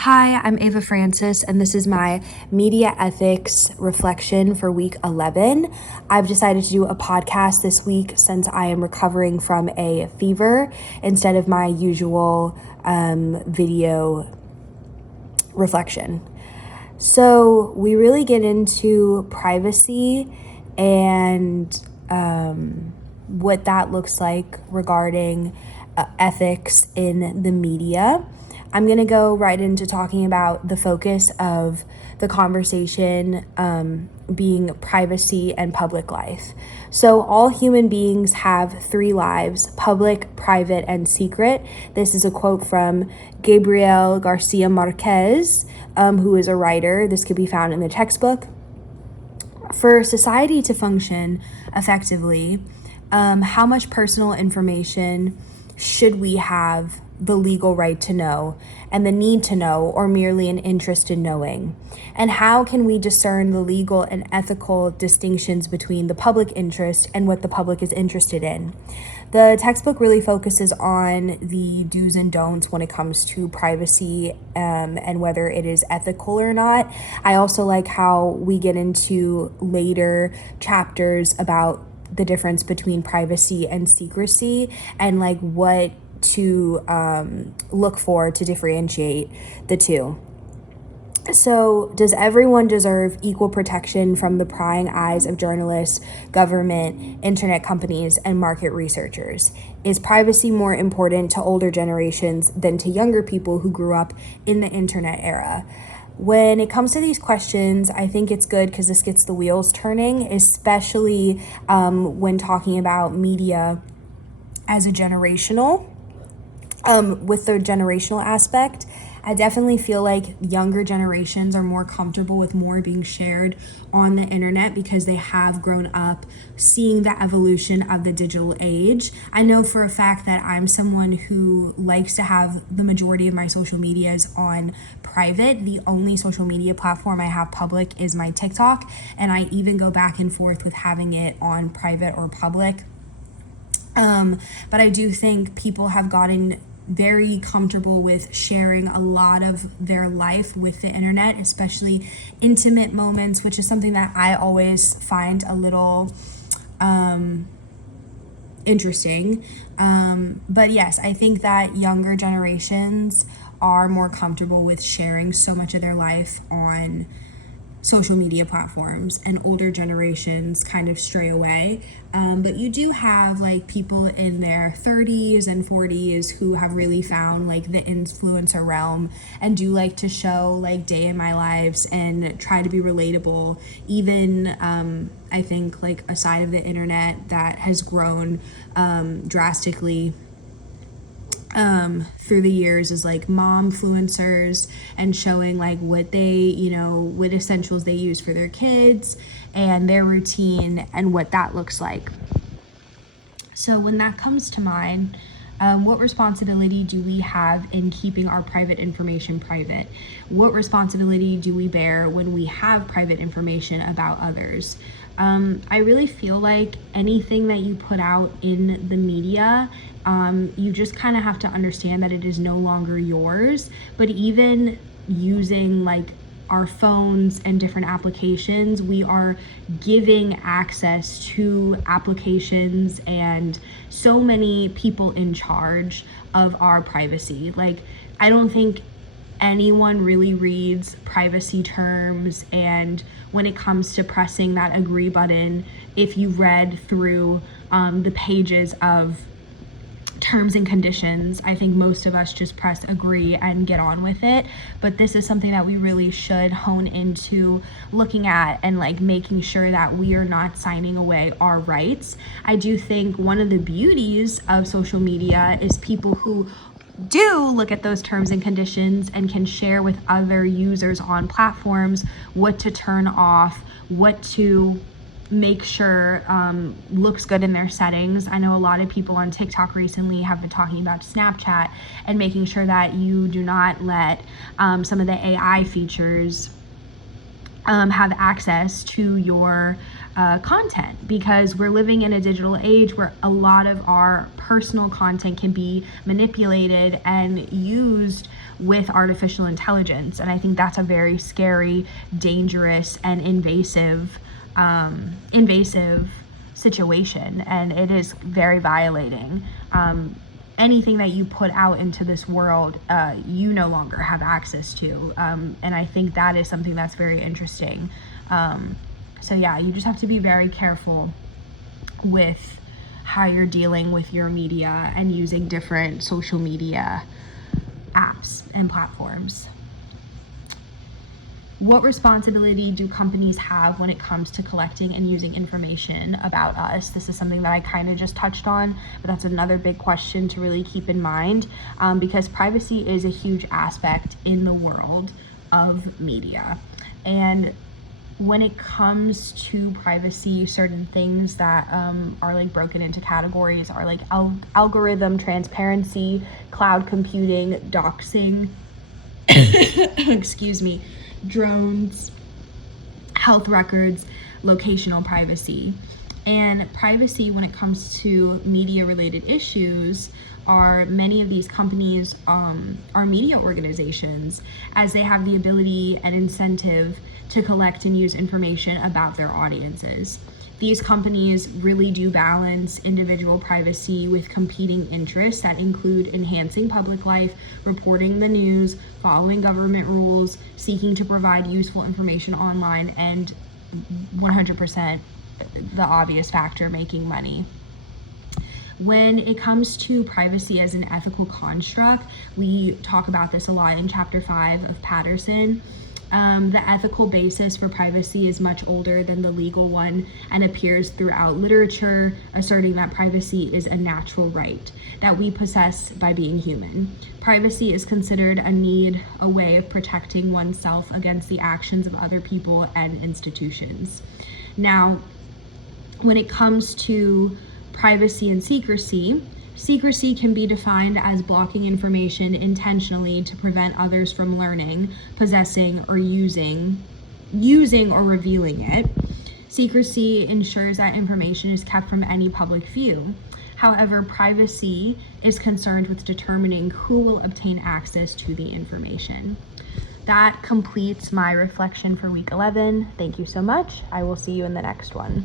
Hi, I'm Ava Francis, and this is my media ethics reflection for week 11. I've decided to do a podcast this week since I am recovering from a fever instead of my usual video reflection. So, we really get into privacy and what that looks like regarding ethics in the media. I'm going to go right into talking about the focus of the conversation being privacy and public life. So all human beings have three lives: public, private, and secret. This is a quote from Gabriel Garcia Marquez, who is a writer. This could be found in the textbook. For society to function effectively, how much personal information should we have the legal right to know and the need to know, or merely an interest in knowing? And how can we discern the legal and ethical distinctions between the public interest and what the public is interested in? The textbook really focuses on the do's and don'ts when it comes to privacy and whether it is ethical or not. I also like how we get into later chapters about the difference between privacy and secrecy and like what to look for to differentiate the two. So, does everyone deserve equal protection from the prying eyes of journalists, government, internet companies, and market researchers? Is privacy more important to older generations than to younger people who grew up in the internet era? When it comes to these questions, I think it's good because this gets the wheels turning, especially when talking about media as a generational. With the generational aspect, I definitely feel like younger generations are more comfortable with more being shared on the internet because they have grown up seeing the evolution of the digital age. I know for a fact that I'm someone who likes to have the majority of my social medias on private. The only social media platform I have public is my TikTok, and I even go back and forth with having it on private or public. But I do think people have gotten very comfortable with sharing a lot of their life with the internet, especially intimate moments, which is something that I always find a little interesting. But yes, I think that younger generations are more comfortable with sharing so much of their life on social media platforms, and older generations kind of stray away. But you do have like people in their 30s and 40s who have really found like the influencer realm and do like to show like day in my lives and try to be relatable. Even I think like a side of the internet that has grown drastically through the years is like mom influencers, and showing like what they, what essentials they use for their kids and their routine and what that looks like. So when that comes to mind, what responsibility do we have in keeping our private information private? What responsibility do we bear when we have private information about others? I really feel like anything that you put out in the media, you just kind of have to understand that it is no longer yours. But even using like our phones and different applications, we are giving access to applications and so many people in charge of our privacy. Like, I don't think anyone really reads privacy terms, and when it comes to pressing that agree button, if you read through the pages of terms and conditions, I think most of us just press agree and get on with it. But this is something that we really should hone into looking at and like making sure that we are not signing away our rights. I do think one of the beauties of social media is people who do look at those terms and conditions and can share with other users on platforms what to turn off, what to make sure looks good in their settings. I know a lot of people on TikTok recently have been talking about Snapchat and making sure that you do not let some of the AI features have access to your content, because we're living in a digital age where a lot of our personal content can be manipulated and used with artificial intelligence. And I think that's a very scary, dangerous, and invasive situation, and it is very violating. Anything that you put out into this world, you no longer have access to. And I think that is something that's very interesting. So yeah, you just have to be very careful with how you're dealing with your media and using different social media apps and platforms. What responsibility do companies have when it comes to collecting and using information about us? This is something that I kind of just touched on, but that's another big question to really keep in mind, because privacy is a huge aspect in the world of media. And when it comes to privacy, certain things that are like broken into categories are like algorithm transparency, cloud computing, doxing, excuse me, drones, health records, locational privacy. And privacy, when it comes to media related issues, are many of these companies are media organizations, as they have the ability and incentive to collect and use information about their audiences. These companies really do balance individual privacy with competing interests that include enhancing public life, reporting the news, following government rules, seeking to provide useful information online, and 100% the obvious factor, making money. When it comes to privacy as an ethical construct, we talk about this a lot in Chapter 5 of Patterson. The ethical basis for privacy is much older than the legal one and appears throughout literature, asserting that privacy is a natural right that we possess by being human. Privacy is considered a need, a way of protecting oneself against the actions of other people and institutions. Now, when it comes to privacy and secrecy, secrecy can be defined as blocking information intentionally to prevent others from learning, possessing, or using or revealing it. Secrecy ensures that information is kept from any public view. However, privacy is concerned with determining who will obtain access to the information. That completes my reflection for week 11. Thank you so much. I will see you in the next one.